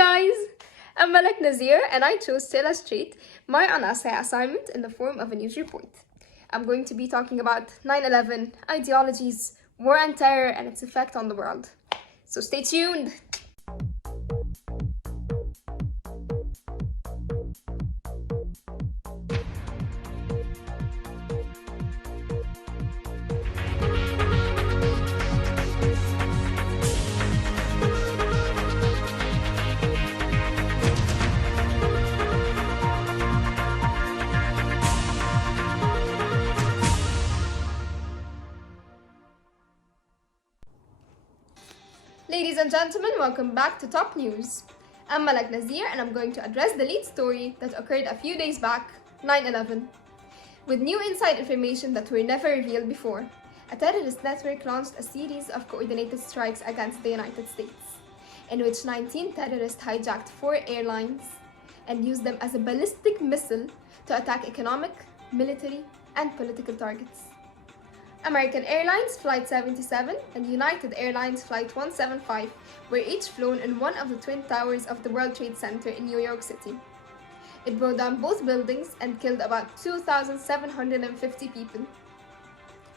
guys! I'm Malak Nazir and I chose to illustrate my Unessay assignment in the form of a news report. I'm going to be talking about 9/11, ideologies, war and terror, and its effect on the world. So stay tuned! Ladies and gentlemen, welcome back to Top News. I'm Malak Nazir and I'm going to address the lead story that occurred a few days back, 9/11. With new inside information that were never revealed before, a terrorist network launched a series of coordinated strikes against the United States, in which 19 terrorists hijacked 4 airlines and used them as a ballistic missile to attack economic, military, and political targets. American Airlines Flight 77 and United Airlines Flight 175 were each flown in one of the twin towers of the World Trade Center in New York City. It brought down both buildings and killed about 2,750 people.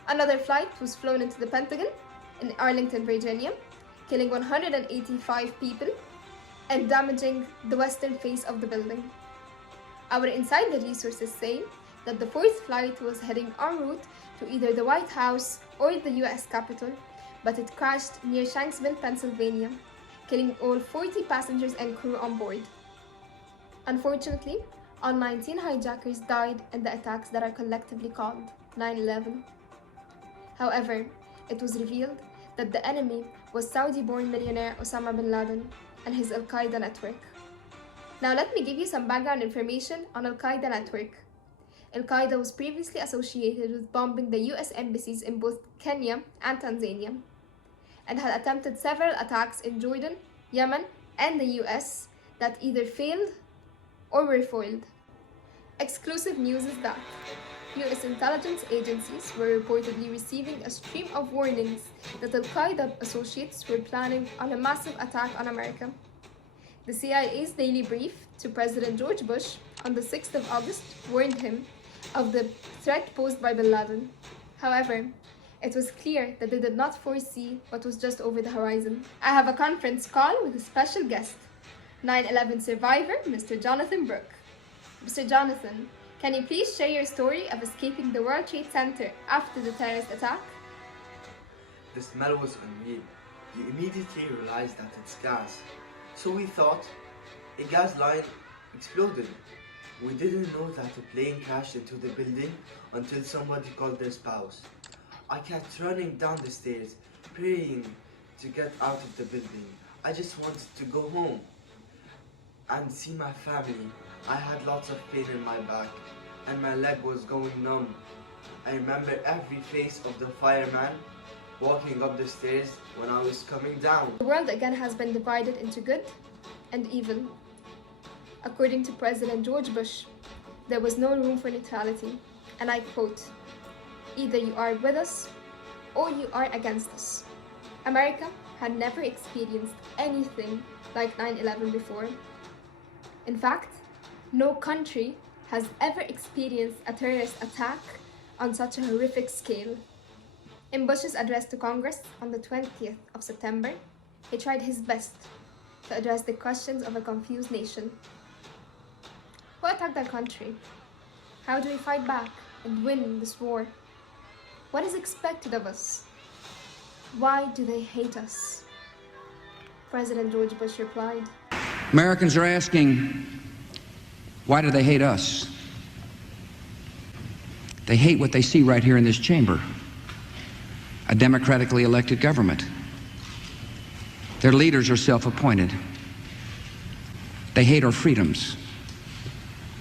Another flight was flown into the Pentagon in Arlington, Virginia, killing 185 people and damaging the western face of the building. Our insider resources say that the 4th flight was heading en route to either the White House or the US Capitol, but it crashed near Shanksville, Pennsylvania, killing all 40 passengers and crew on board. Unfortunately, all 19 hijackers died in the attacks that are collectively called 9/11. However, it was revealed that the enemy was Saudi-born millionaire Osama bin Laden and his Al-Qaeda network. Now let me give you some background information on Al-Qaeda network. Al-Qaeda was previously associated with bombing the US embassies in both Kenya and Tanzania, and had attempted several attacks in Jordan, Yemen, and the US that either failed or were foiled. Exclusive news is that US intelligence agencies were reportedly receiving a stream of warnings that Al-Qaeda associates were planning on a massive attack on America. The CIA's daily brief to President George Bush on the 6th of August warned him of the threat posed by bin Laden. However, it was clear that they did not foresee what was just over the horizon. I have a conference call with a special guest, 9/11 survivor, Mr. Jonathan Brooke. Mr. Jonathan, can you please share your story of escaping the World Trade Center after the terrorist attack? The smell was unreal. You immediately realized that it's gas. So we thought a gas line exploded. We didn't know that a plane crashed into the building until somebody called their spouse. I kept running down the stairs, praying to get out of the building. I just wanted to go home and see my family. I had lots of pain in my back and my leg was going numb. I remember every face of the fireman walking up the stairs when I was coming down. The world again has been divided into good and evil. According to President George Bush, there was no room for neutrality, and I quote, "Either you are with us or you are against us." America had never experienced anything like 9/11 before. In fact, no country has ever experienced a terrorist attack on such a horrific scale. In Bush's address to Congress on the 20th of September, he tried his best to address the questions of a confused nation. Who attacked our country? How do we fight back and win this war? What is expected of us? Why do they hate us? President George Bush replied, Americans are asking, why do they hate us? They hate what they see right here in this chamber. A democratically elected government. Their leaders are self-appointed. They hate our freedoms.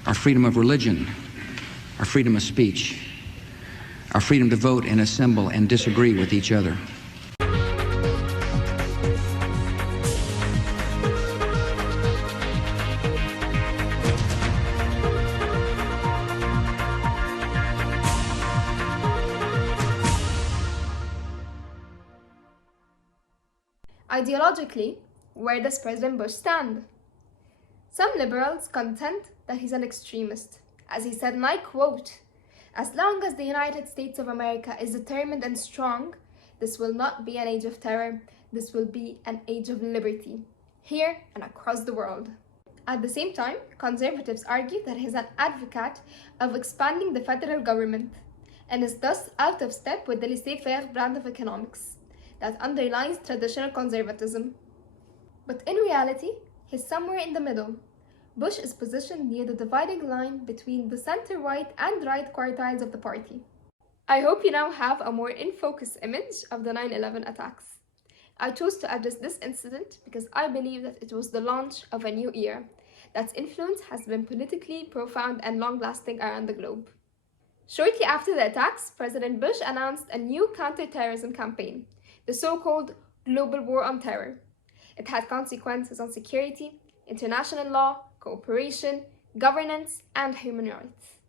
Our freedom of religion, our freedom of speech, our freedom to vote and assemble and disagree with each other. Ideologically, where does President Bush stand? Some liberals contend that he's an extremist, as he said, and I quote, "As long as the United States of America is determined and strong, this will not be an age of terror, this will be an age of liberty, here and across the world." At the same time, conservatives argue that he's an advocate of expanding the federal government and is thus out of step with the laissez-faire brand of economics that underlines traditional conservatism. But in reality, he's somewhere in the middle. Bush is positioned near the dividing line between the center-right and right quartiles of the party. I hope you now have a more in-focus image of the 9/11 attacks. I chose to address this incident because I believe that it was the launch of a new era that's influence has been politically profound and long-lasting around the globe. Shortly after the attacks, President Bush announced a new counter-terrorism campaign, the so-called Global War on Terror. It had consequences on security, international law, cooperation, governance, and human rights.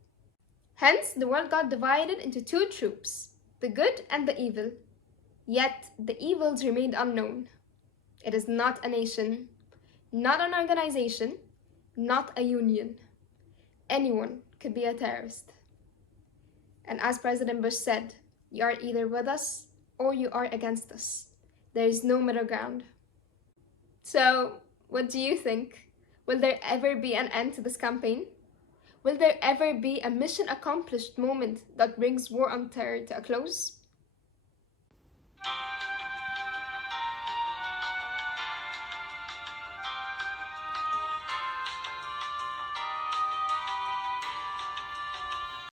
Hence, the world got divided into two troops, the good and the evil. Yet, the evils remained unknown. It is not a nation, not an organization, not a union. Anyone could be a terrorist. And as President Bush said, you are either with us or you are against us. There is no middle ground. So, what do you think? Will there ever be an end to this campaign? Will there ever be a mission accomplished moment that brings war on terror to a close?